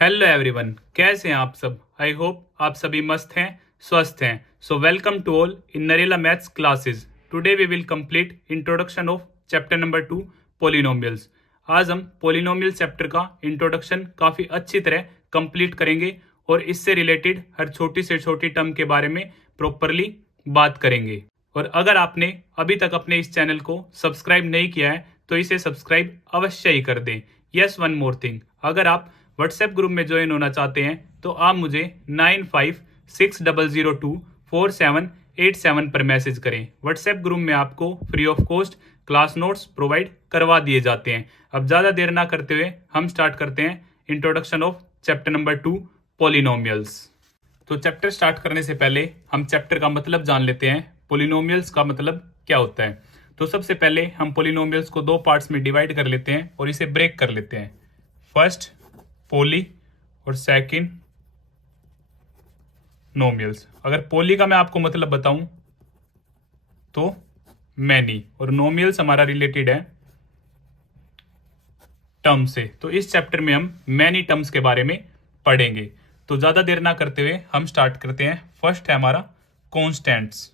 Hello everyone, कैसे हैं आप सब। आई होप आप सभी मस्त हैं, स्वस्थ हैं। So welcome to all in Narela maths classes. Today we will complete introduction of chapter number 2 polynomials. आज हम पॉलिनोमियल चैप्टर का इंट्रोडक्शन काफ़ी अच्छी तरह कंप्लीट करेंगे और इससे रिलेटेड हर छोटी से छोटी टर्म के बारे में प्रॉपरली बात करेंगे। और अगर आपने अभी तक अपने इस चैनल को सब्सक्राइब नहीं किया है तो इसे सब्सक्राइब अवश्य ही कर दें। यस, वन मोर थिंग, अगर आप व्हाट्सएप ग्रुप में ज्वाइन होना चाहते हैं तो आप मुझे 9560024787 पर मैसेज करें। व्हाट्सएप ग्रुप में आपको free of cost class notes provide करवा दिए जाते हैं। अब ज़्यादा देर ना करते हुए हम स्टार्ट करते हैं introduction of chapter number 2 polynomials. तो चैप्टर स्टार्ट करने से पहले हम चैप्टर का मतलब जान लेते हैं। पॉलिनोमियल्स का मतलब क्या होता है। तो सबसे पहले हम पॉलिनोमियल्स को दो पार्ट्स में डिवाइड कर लेते हैं और इसे ब्रेक कर लेते हैं। फर्स्ट पोली और सेकंड नोमियल्स। अगर पोली का मैं आपको मतलब बताऊं तो मैनी, और नोमियल्स हमारा रिलेटेड है टर्म से। तो इस चैप्टर में हम मैनी टर्म्स के बारे में पढ़ेंगे। तो ज्यादा देर ना करते हुए हम स्टार्ट करते हैं। फर्स्ट है हमारा कॉन्स्टेंट्स।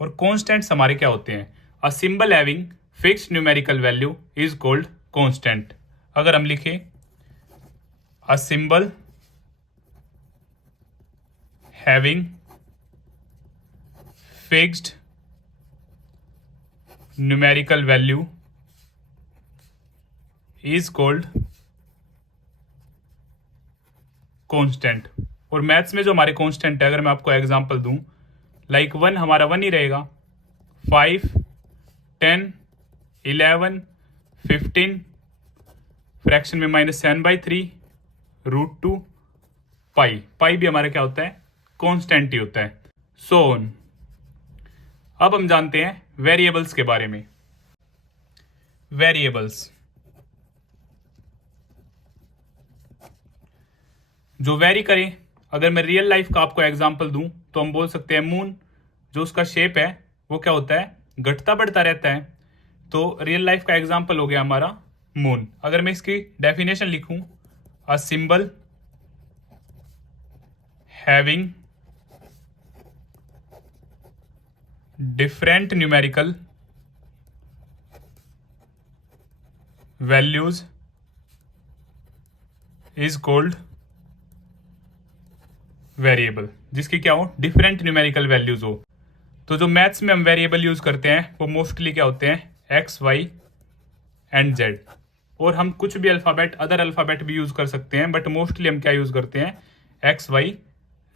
और कॉन्स्टेंट्स हमारे क्या होते हैं। A symbol having fixed numerical value is called constant. अगर हम लिखें a symbol having fixed numerical value is called constant. और मैथ्स में जो हमारे कांस्टेंट है, अगर मैं आपको एग्जांपल दूं, लाइक 1 हमारा 1 ही रहेगा। 5, 10, 11, 15, फ्रैक्शन में -7/3, √2, पाई भी हमारा क्या होता है, कांस्टेंट ही होता है। So on. अब हम जानते हैं वेरिएबल्स के बारे में। वेरिएबल्स जो वेरी करें। अगर मैं रियल लाइफ का आपको एग्जांपल दूं तो हम बोल सकते हैं मून, जो उसका शेप है वो क्या होता है, घटता बढ़ता रहता है। तो रियल लाइफ का एग्जांपल हो गया हमारा मून। अगर मैं इसकी डेफिनेशन लिखूं, a symbol having different numerical values is called variable. जिसकी क्या हो, डिफरेंट न्यूमेरिकल वैल्यूज हो। तो जो मैथ्स में हम वेरिएबल यूज करते हैं वो मोस्टली क्या होते हैं, एक्स, वाई एंड जेड। और हम कुछ भी अल्फाबेट, अदर अल्फाबेट भी यूज कर सकते हैं, बट मोस्टली हम क्या यूज करते हैं, एक्स, वाई,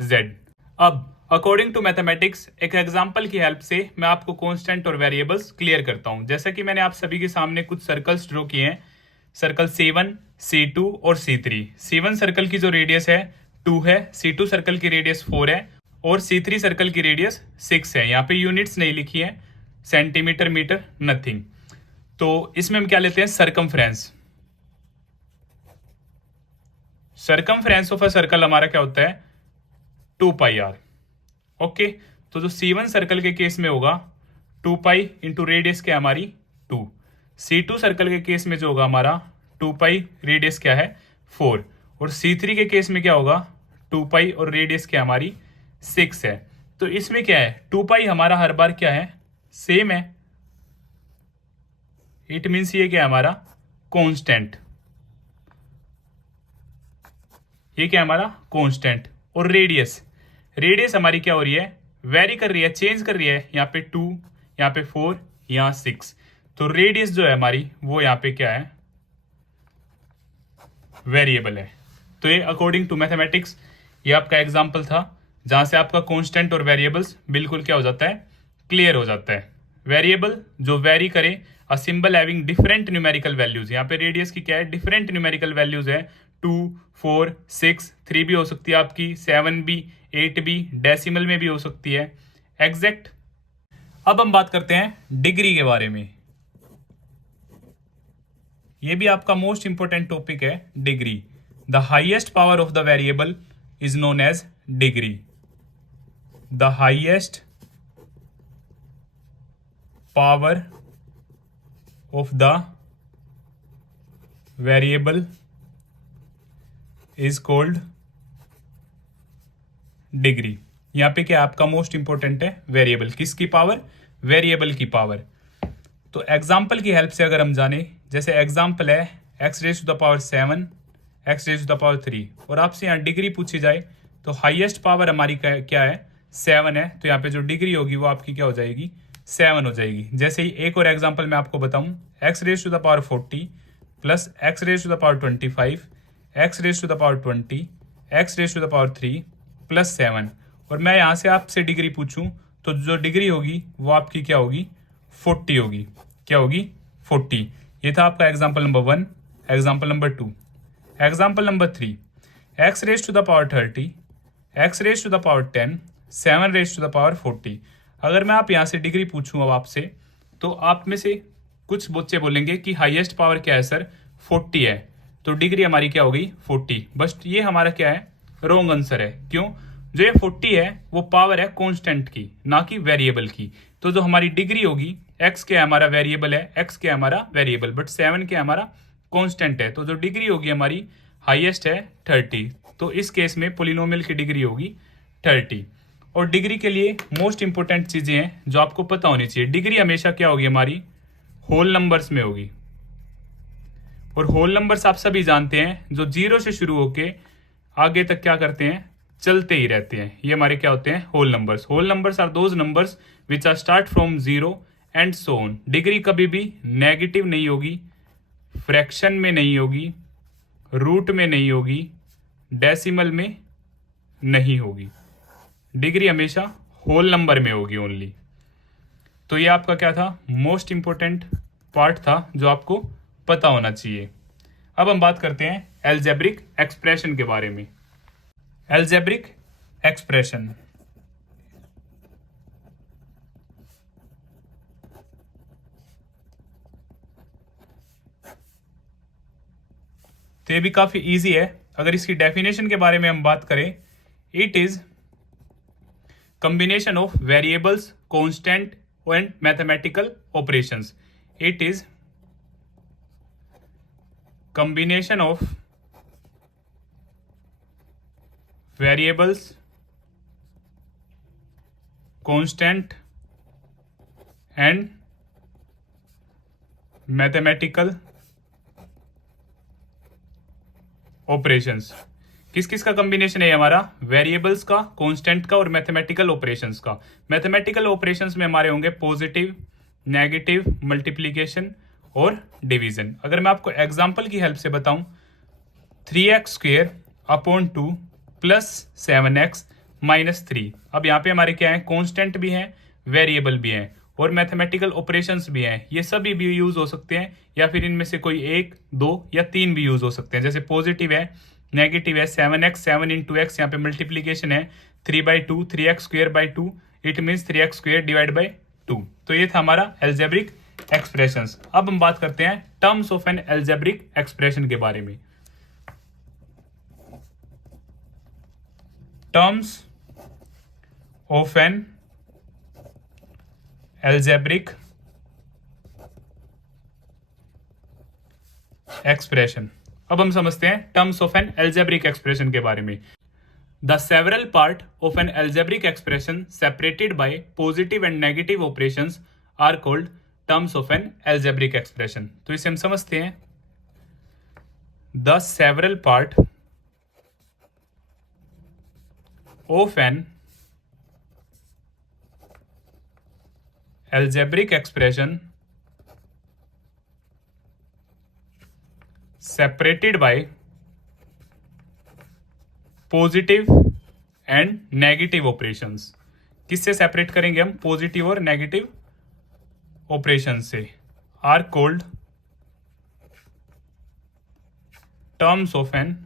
जेड। अब अकॉर्डिंग टू मैथमेटिक्स एक एग्जांपल की हेल्प से मैं आपको कांस्टेंट और वेरिएबल्स क्लियर करता हूं। जैसा कि मैंने आप सभी के सामने कुछ सर्कल्स ड्रॉ किए हैं, सर्कल C1, C2 और C3। C1 सर्कल की जो रेडियस है 2 है, C2 सर्कल की रेडियस 4 है और C3 सर्कल की रेडियस 6 है। यहाँ पे यूनिट्स नहीं लिखी है, सेंटीमीटर, मीटर, नथिंग। तो इसमें हम क्या लेते हैं, circumference. Circumference of a circle हमारा क्या होता है, 2πr। ओके। तो जो C1 सर्कल के केस में होगा 2π इंटू रेडियस क्या है हमारी 2। C2 सर्कल के केस में जो होगा हमारा 2π, रेडियस क्या है 4। और C3 के केस में क्या होगा 2π और रेडियस क्या हमारी 6 है। तो इसमें क्या है, 2π हमारा हर बार क्या है, सेम है। इट मीन्स ये क्या है हमारा कांस्टेंट। ये क्या है हमारा कांस्टेंट। और रेडियस हमारी क्या हो रही है, वेरी कर रही है, चेंज कर रही है। यहाँ पे 2, यहाँ पे 4, यहाँ 6। तो रेडियस जो है हमारी वो यहाँ पे क्या है, वेरिएबल है। तो ये अकॉर्डिंग टू मैथमेटिक्स ये आपका एग्जांपल था जहां से आपका कांस्टेंट और वेरिएबल्स बिल्कुल क्या हो जाता है, क्लियर हो जाता है। वेरिएबल जो वेरी करे, a symbol having different numerical values. यहाँ पे रेडियस की क्या है, डिफरेंट न्यूमेरिकल वैल्यूज है। 2, 4, 6, 3 भी हो सकती है आपकी, 7 भी, 8 भी, डेसिमल में भी हो सकती है, एग्जैक्ट। अब हम बात करते हैं डिग्री के बारे में। ये भी आपका मोस्ट इंपोर्टेंट टॉपिक है, degree. The highest power of the variable is known as degree. The highest power of the variable is called degree. यहाँ पे क्या आपका मोस्ट इंपॉर्टेंट है वेरिएबल, किसकी पावर, वेरिएबल की पावर। तो एग्जाम्पल की हेल्प से अगर हम जाने, जैसे एग्जाम्पल है x raise to the power 7, x raise to the power 3, और आपसे यहाँ डिग्री पूछी जाए तो हाईएस्ट पावर हमारी क्या है, 7 है, तो यहाँ पे जो डिग्री होगी वो आपकी क्या हो जाएगी, 7 हो जाएगी। जैसे ही एक और एग्जाम्पल मैं आपको बताऊं, x raise to the power 40 plus x raise to the power 25, x raise to the power 20, x raise to the power 3 plus 7, और मैं यहाँ से आपसे डिग्री पूछूं तो जो डिग्री होगी वो आपकी क्या होगी, 40 होगी। क्या होगी, 40। ये था आपका example number 1। Example number 2, example number 3, x raise to the power 30, x raise to the power 10, 7 raise to the power 40। अगर मैं आप यहाँ से डिग्री पूछूं अब आपसे, तो आप में से कुछ बच्चे बोलेंगे कि हाईएस्ट पावर क्या है सर, 40 है, तो डिग्री हमारी क्या हो गई, 40। बस ये हमारा क्या है, रॉन्ग आंसर है। क्यों, जो ये 40 है वो पावर है कांस्टेंट की, ना कि वेरिएबल की। तो जो हमारी डिग्री होगी, एक्स क्या है हमारा वेरिएबल है, एक्स क्या है हमारा वेरिएबल, बट 7 क्या है हमारा कांस्टेंट है, तो जो डिग्री होगी हमारी हाईएस्ट है 30। तो इस केस में पोलिनोमियल की डिग्री होगी 30। और डिग्री के लिए मोस्ट इंपोर्टेंट चीजें हैं जो आपको पता होनी चाहिए। डिग्री हमेशा क्या होगी हमारी, होल नंबर्स में होगी, और होल नंबर्स आप सभी जानते हैं जो 0 से शुरू होके आगे तक क्या करते हैं, चलते ही रहते हैं। ये हमारे क्या होते हैं, whole numbers. Whole numbers are those numbers which are start from 0 and so on. Degree कभी भी नेगेटिव नहीं होगी, फ्रैक्शन में नहीं होगी, रूट में नहीं होगी, डेसिमल में नहीं होगी। डिग्री हमेशा होल नंबर में होगी ओनली। तो ये आपका क्या था, मोस्ट इंपोर्टेंट पार्ट था जो आपको पता होना चाहिए। अब हम बात करते हैं एल्जेब्रिक एक्सप्रेशन के बारे में। एल्जेब्रिक एक्सप्रेशन, तो ये भी काफी इजी है। अगर इसकी डेफिनेशन के बारे में हम बात करें, it is combination of variables, constant and mathematical operations. It is combination of variables, constant and mathematical operations. किस किस का कॉम्बिनेशन है हमारा, वेरिएबल्स का, कांस्टेंट का और मैथमेटिकल ऑपरेशंस का। मैथमेटिकल ऑपरेशंस में हमारे होंगे पॉजिटिव, नेगेटिव, मल्टीप्लिकेशन और डिवीजन। अगर मैं आपको एग्जांपल की हेल्प से बताऊं, 3x² upon 2 plus 7x minus 3। अब यहाँ पे हमारे क्या है, कांस्टेंट भी हैं, वेरिएबल भी हैं और मैथमेटिकल ऑपरेशंस भी हैं। ये सभी भी यूज हो सकते हैं या फिर इनमें से कोई 1, 2 या 3 भी यूज हो सकते हैं। जैसे पॉजिटिव है, नेगेटिव है, 7x, 7 इंटू एक्स, यहाँ पे मल्टीप्लीकेशन है 3/2, 3x²/2, it means 3x² divide by 2। तो ये था हमारा एल्जेब्रिक एक्सप्रेशंस। अब हम बात करते हैं terms of an algebraic expression के बारे में। Terms of an algebraic expression. अब हम समझते हैं terms of an algebraic expression के बारे में। The several part of an algebraic expression separated by positive and negative operations are called terms of an algebraic expression. तो इसे हम समझते हैं, the several part of an algebraic expression separated by positive and negative operations। किससे separate करेंगे हम, positive और नेगेटिव ऑपरेशन से, are called terms of an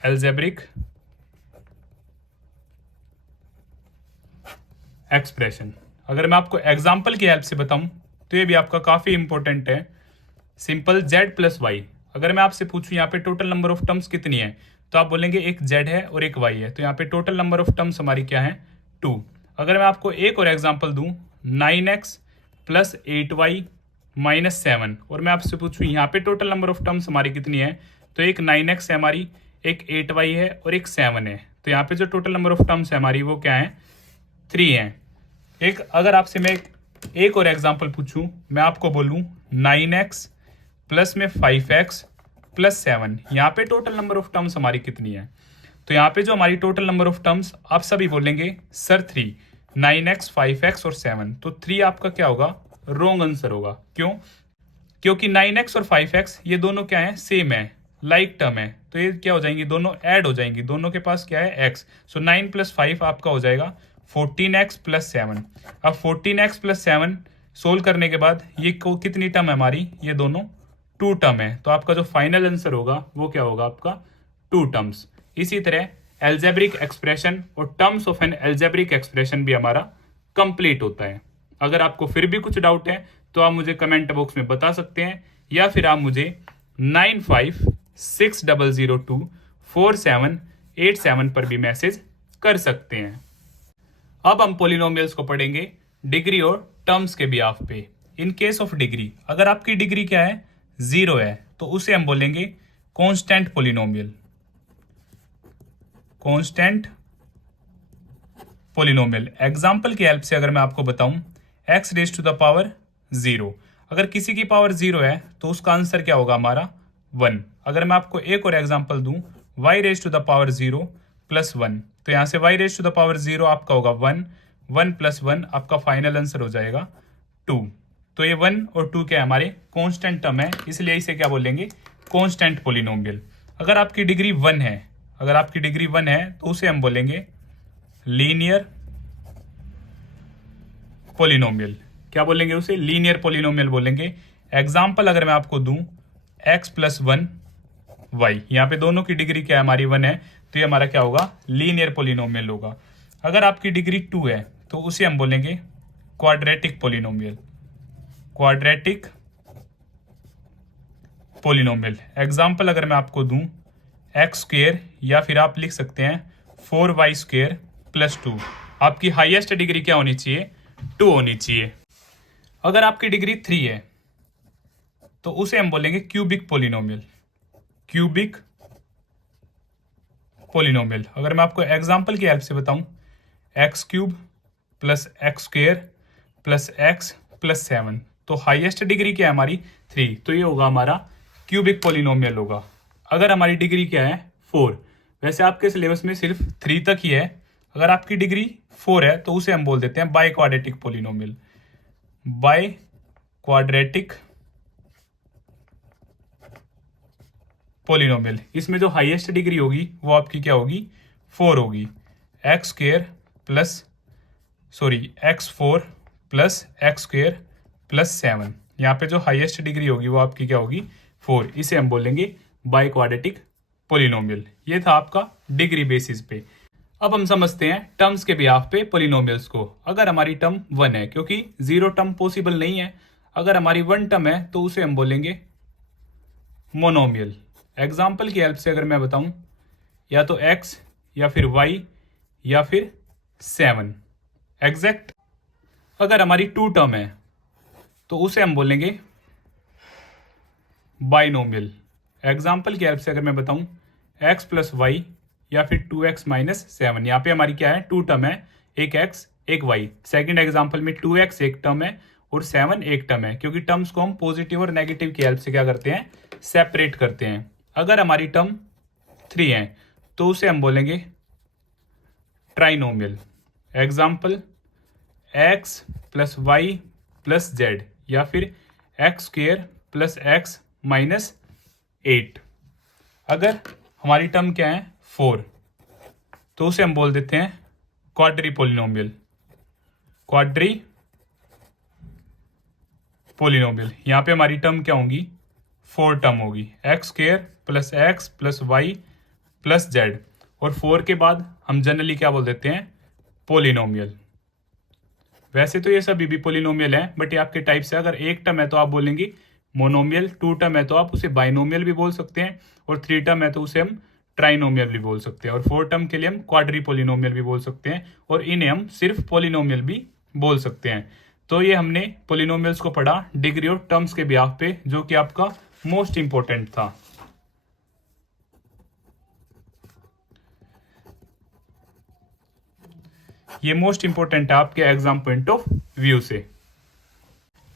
algebraic expression. अगर मैं आपको एग्जाम्पल की हेल्प से बताऊं तो ये भी आपका काफी इंपॉर्टेंट है। Simple z+y। अगर मैं आपसे पूछूं यहाँ पे टोटल नंबर ऑफ टर्म्स कितनी है, तो आप बोलेंगे एक z है और एक y है, तो यहाँ पे टोटल नंबर ऑफ टर्म्स हमारी क्या है, 2। अगर मैं आपको एक और एग्जाम्पल दूं, 9x + 8y -7, और मैं आपसे पूछूं यहाँ पे टोटल नंबर ऑफ टर्म्स हमारी कितनी है, तो एक 9x है हमारी, एक 8y है और एक 7 है। तो यहाँ पे जो टोटल नंबर ऑफ टर्म्स है हमारी वो क्या है, 3 है। एक अगर आपसे मैं एक और एग्जांपल पूछूं, मैं आपको बोलूं 9x प्लस में 5x प्लस 7, यहाँ पे टोटल नंबर ऑफ टर्म्स हमारी कितनी है, तो यहाँ पे जो हमारी टोटल नंबर ऑफ टर्म्स आप सभी बोलेंगे सर 3, 9x 5x और 7, तो 3 आपका क्या होगा, रॉन्ग आंसर होगा। क्यों, क्योंकि 9x और 5x ये दोनों क्या है, सेम है, लाइक टर्म है, तो ये क्या हो जाएंगी, दोनों ऐड हो जाएंगी, दोनों के पास क्या है x, सो 9 + 5 आपका हो जाएगा 14x + 7। अब 14x + 7 सोल्व करने के बाद ये कितनी टर्म है हमारी, ये दोनों 2 टर्म है, तो आपका जो फाइनल आंसर होगा वो क्या होगा, आपका 2 टर्म्स। इसी तरह एल्जेब्रिक एक्सप्रेशन और terms of an algebraic expression भी हमारा कंप्लीट होता है। अगर आपको फिर भी कुछ डाउट है तो आप मुझे कमेंट बॉक्स में बता सकते हैं, या फिर आप मुझे 9560024787 पर भी मैसेज कर सकते हैं। अब हम पोलिनोमियल्स को पढ़ेंगे डिग्री और टर्म्स के बिहाफ पे। इन केस ऑफ डिग्री, अगर आपकी डिग्री क्या है, 0 है, तो उसे हम बोलेंगे constant polynomial. Constant polynomial example की हेल्प से अगर मैं आपको बताऊं, x⁻⁴ 0, अगर किसी की पावर 0 है तो उसका आंसर क्या होगा हमारा 1। अगर मैं आपको एक और एग्जांपल दूं, y⁻⁴ + 1, तो यहां से y⁻⁴ आपका होगा 1, 1 + 1 आपका फाइनल आंसर हो जाएगा 2। तो ये 1 और 2 क्या है, हमारे कांस्टेंट टर्म है, इसलिए इसे क्या बोलेंगे, कांस्टेंट पोलिनोमियल। अगर आपकी डिग्री 1 है, अगर आपकी डिग्री 1 है तो उसे हम बोलेंगे लीनियर पोलिनोमियल। क्या बोलेंगे उसे, लीनियर पोलिनोमियल बोलेंगे। एग्जाम्पल अगर मैं आपको दूं, x + 1 y, यहाँ पे दोनों की डिग्री क्या है, हमारी 1 है, तो ये हमारा क्या होगा, लीनियर पोलिनोमियल होगा। अगर आपकी डिग्री 2 है तो उसे हम बोलेंगे quadratic polynomial. Quadratic polynomial example अगर मैं आपको दूं, x² या फिर आप लिख सकते हैं 4y² + 2। आपकी हाईएस्ट डिग्री क्या होनी चाहिए, 2 होनी चाहिए। अगर आपकी डिग्री 3 है तो उसे हम बोलेंगे क्यूबिक पोलिनोमियल। क्यूबिक पोलिनोमियल अगर मैं आपको एग्जांपल की हेल्प से बताऊं, x³ + x² + x + 7, तो हाईएस्ट डिग्री क्या है हमारी 3, तो ये होगा हमारा क्यूबिक पोलिनोमियल होगा। अगर हमारी डिग्री क्या है 4, वैसे आपके सिलेबस में सिर्फ 3 तक ही है, अगर आपकी डिग्री 4 है तो उसे हम बोल देते हैं by quadratic polynomial. By quadratic polynomial, इसमें जो हाईएस्ट डिग्री होगी वो आपकी क्या होगी, 4 होगी। x² x4 + x² + 7, यहाँ पे जो हाईएस्ट डिग्री होगी वो आपकी क्या होगी, 4, इसे हम बोलेंगे बाई क्वाड्रेटिक पोलिनोमियल। ये था आपका डिग्री बेसिस पे। अब हम समझते हैं टर्म्स के बिहाफ पे पोलिनोमियल्स को। अगर हमारी टर्म 1 है, क्योंकि 0 टर्म पॉसिबल नहीं है, अगर हमारी 1 टर्म है तो उसे हम बोलेंगे मोनोमियल। एग्जाम्पल की हेल्प से अगर मैं बताऊं, या तो x या फिर y या फिर 7 एग्जैक्ट। अगर हमारी 2 टर्म है तो उसे हम बोलेंगे बाइनोमियल। एग्जाम्पल की हेल्प से अगर मैं बताऊं, x + y या फिर 2x - 7, यहाँ पे हमारी क्या है, 2 टर्म है, एक x एक y। सेकंड एग्जाम्पल में 2x एक टर्म है और 7 एक टर्म है, क्योंकि टर्म्स को हम पॉजिटिव और नेगेटिव की हेल्प से क्या करते हैं, सेपरेट करते हैं। अगर हमारी टर्म 3 है तो उसे हम बोलेंगे trinomial. Example x + y + z या फिर x² + x - 8। अगर हमारी टर्म क्या है 4, तो उसे हम बोल देते हैं क्वाड्री पोलिनोमियल। क्वाड्री पोलिनोमियल, यहाँ पे हमारी टर्म क्या होंगी, 4 टर्म होगी, x² + x + y + z, और 4 के बाद हम जनरली क्या बोल देते हैं, पोलिनोमियल। वैसे तो ये सभी भी पोलिनोमियल है, बट ये आपके टाइप से, अगर एक टर्म है तो आप बोलेंगे मोनोमियल, 2 टर्म है तो आप उसे बाइनोमियल भी बोल सकते हैं, और 3 टर्म है तो उसे हम ट्राइनोमियल भी बोल सकते हैं, और 4 टर्म के लिए हम क्वाड्री पोलिनोमियल भी बोल सकते हैं, और इन्हें हम सिर्फ पोलिनोमियल भी बोल सकते हैं। तो ये हमने पोलिनोमियल्स को पढ़ा डिग्री और टर्म्स के बिहाफ पे, जो कि आपका मोस्ट इंपॉर्टेंट था। ये मोस्ट इंपॉर्टेंट है आपके एग्जाम पॉइंट ऑफ व्यू से।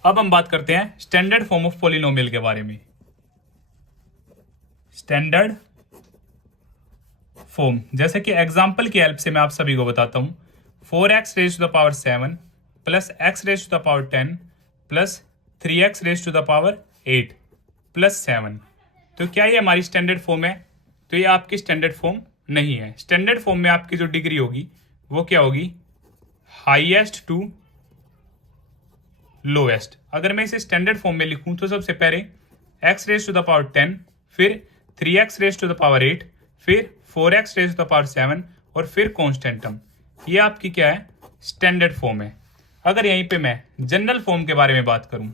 अब हम बात करते हैं स्टैंडर्ड फॉर्म ऑफ पोलिनोमियल के बारे में। स्टैंडर्ड फॉर्म, जैसे कि एग्जाम्पल की हेल्प से मैं आप सभी को बताता हूं, 4x raise to the power 7 plus x raise to the power 10 plus 3x raise to the power 8 plus 7। तो क्या ये हमारी स्टैंडर्ड फॉर्म है? तो ये आपकी स्टैंडर्ड फॉर्म नहीं है। स्टैंडर्ड फॉर्म में आपकी जो डिग्री होगी वो क्या होगी? Highest to lowest. अगर मैं इसे स्टैंडर्ड फॉर्म में लिखूं तो सबसे पहले x raise to the power 10, फिर 3x raise to the power 8, फिर 4x raise to the power 7 और फिर कांस्टेंट टर्म। ये आपकी क्या है? स्टैंडर्ड फॉर्म है। अगर यहीं पे मैं जनरल फॉर्म के बारे में बात करूं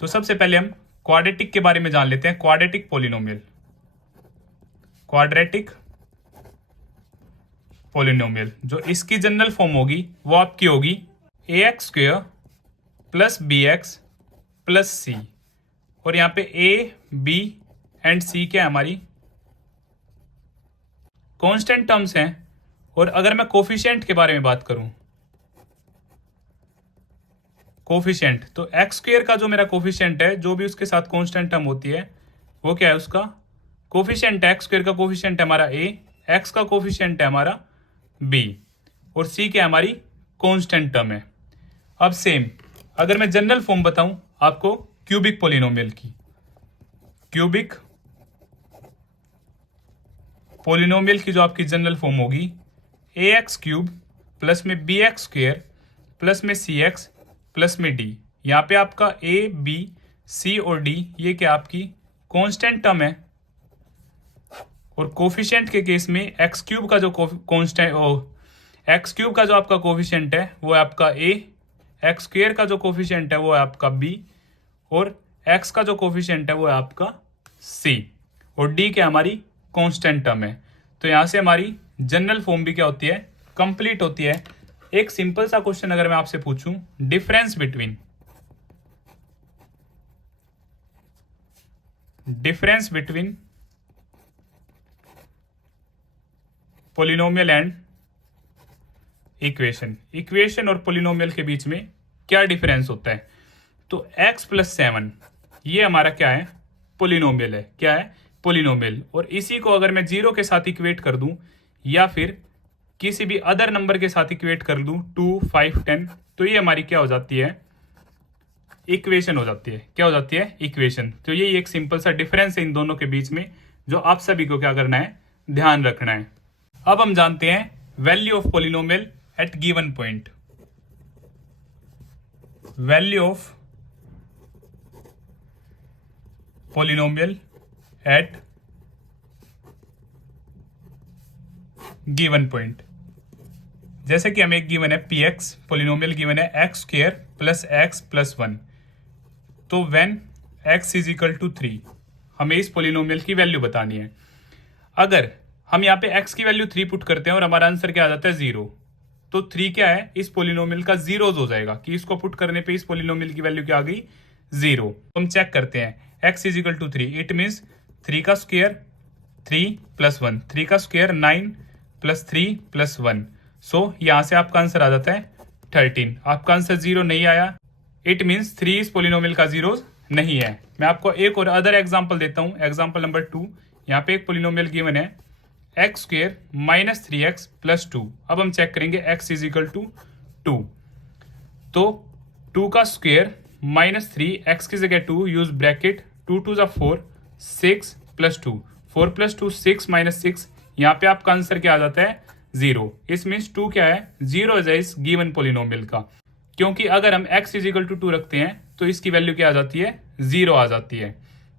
तो सबसे पहले हम क्वाड्रेटिक के बारे में जान लेते हैं। क्वाड्रेटिक पोलिनोमियल, क्वाड्रेटिक पोलिनोमियल जो इसकी जनरल फॉर्म होगी वो आपकी होगी ax square plus bx plus c, और यहां पे a b एंड c क्या है? हमारी कांस्टेंट टर्म्स हैं। और अगर मैं कोफिशिएंट के बारे में बात करूं, कोफिशिएंट, तो एक्स स्क्वेयर का जो मेरा कोफिशिएंट है, जो भी उसके साथ कांस्टेंट टर्म होती है वो क्या है? उसका कोफिशिएंट है। एक्स स्क्वेयर का कोफिशिएंट है हमारा a, एक्स का कोफिशिएंट है हमारा b, और c क्या है? हमारी कांस्टेंट टर्म है। अब सेम अगर मैं जनरल फॉर्म बताऊं आपको क्यूबिक पोलिनोमियल की, क्यूबिक पोलिनोमियल की जो आपकी जनरल फॉर्म होगी ax क्यूब प्लस में bx स्क्वेयर प्लस में cx प्लस में d। यहाँ पे आपका a b c और d ये क्या आपकी कांस्टेंट टर्म है, और कोफिशिएंट के केस में एक्स क्यूब का जो कांस्टेंट एक्स क्यूब का जो आपका कोफिशिएंट है वो है आपका a, एक्स स्क्वेयर का जो कोफिशिएंट है वो है आपका b, और x का जो कोफिशिएंट है वो है आपका c, और d क्या हमारी कांस्टेंट टर्म है। तो यहां से हमारी जनरल फॉर्म भी क्या होती है? कंप्लीट होती है। एक सिंपल सा क्वेश्चन अगर मैं आपसे पूछूं, difference between polynomial and equation, equation और पोलिनोमियल के बीच में क्या डिफरेंस होता है? तो x प्लस 7 ये हमारा क्या है? पोलिनोमियल है। क्या है? पोलिनोमियल। और इसी को अगर मैं 0 के साथ इक्वेट कर दूं या फिर किसी भी अदर नंबर के साथ इक्वेट कर दूं 2, 5, 10, तो ये हमारी क्या हो जाती है? इक्वेशन हो जाती है। क्या हो जाती है? इक्वेशन। तो ये एक सिंपल सा डिफरेंस है इन दोनों के बीच में, जो आप सभी को क्या करना है? ध्यान रखना है। अब हम जानते हैं value of polynomial at given point. Value of polynomial at given point. जैसे कि हमें एक गिवन है px, पोलिनोमियल गिवन है x square plus x plus 1। तो when x is equal to 3 हमें इस पोलिनोमियल की वैल्यू बतानी है। अगर हम यहाँ पे x की वैल्यू 3 पुट करते हैं और हमारा आंसर क्या आ जाता है? 0, तो 3 क्या है? इस पोलिनोमियल का जीरोज हो जाएगा, कि इसको पुट करने पे इस पोलिनोमियल की वैल्यू क्या आ गई? 0। तो हम चेक करते हैं x is equal to 3, it means 3 का स्क्वेयर 3 प्लस 1, 3 का स्क्वेयर 9 प्लस 3 प्लस 1। सो यहां से आपका आंसर आ जाता है 13। आपका आंसर 0 नहीं आया, इट मीन्स 3 इस पोलिनोमियल का जीरो नहीं है। मैं आपको एक और अदर एग्जाम्पल देता हूं, एग्जाम्पल नंबर 2। यहाँ पे एक पोलिनोमियल गिवन है x square minus 3x plus 2। अब हम चेक करेंगे x इज इक्वल टू 2, तो 2 का स्क्वेयर माइनस 3, x की जगह 2, यूज ब्रैकेट, 2 2 जा 4, 6 प्लस 2, 4 प्लस 2 6 माइनस 6। यहाँ पे आपका आंसर क्या आ जाता है? 0। इस मीन्स 2 क्या है? 0 है इस गिवन पोलिनोमियल का, क्योंकि अगर हम x इज इक्वल टू 2 रखते हैं तो इसकी वैल्यू क्या आ जाती है? 0 आ जाती है।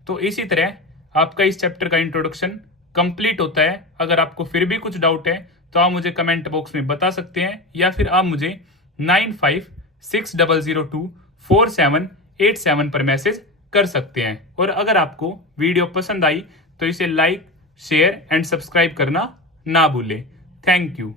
तो इसी तरह आपका इस चैप्टर का इंट्रोडक्शन कंप्लीट होता है। अगर आपको फिर भी कुछ डाउट है तो आप मुझे कमेंट बॉक्स में बता सकते हैं, या फिर आप मुझे 9560024787 पर मैसेज कर सकते हैं। और अगर आपको वीडियो पसंद आई तो इसे लाइक, शेयर एंड सब्सक्राइब करना ना भूलें। Thank you.